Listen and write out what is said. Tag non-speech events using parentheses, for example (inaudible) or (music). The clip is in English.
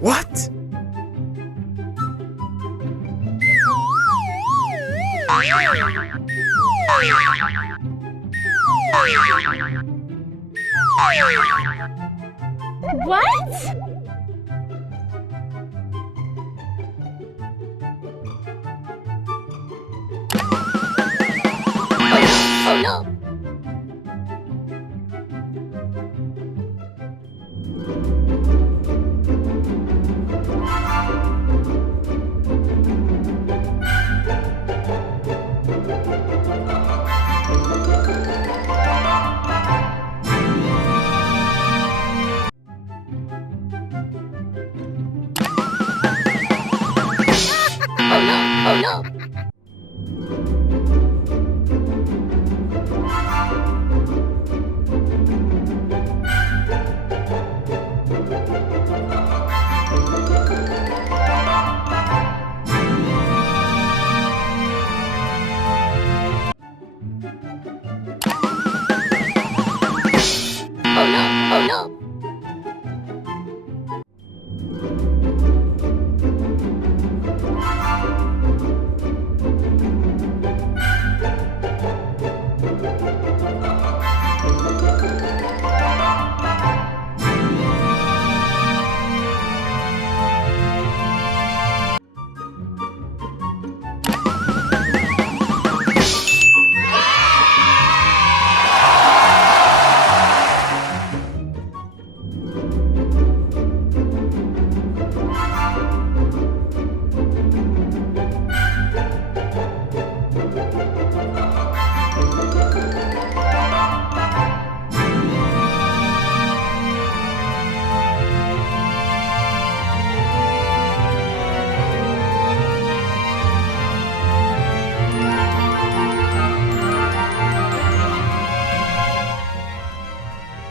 What? What? Oh no! Oh no! (laughs)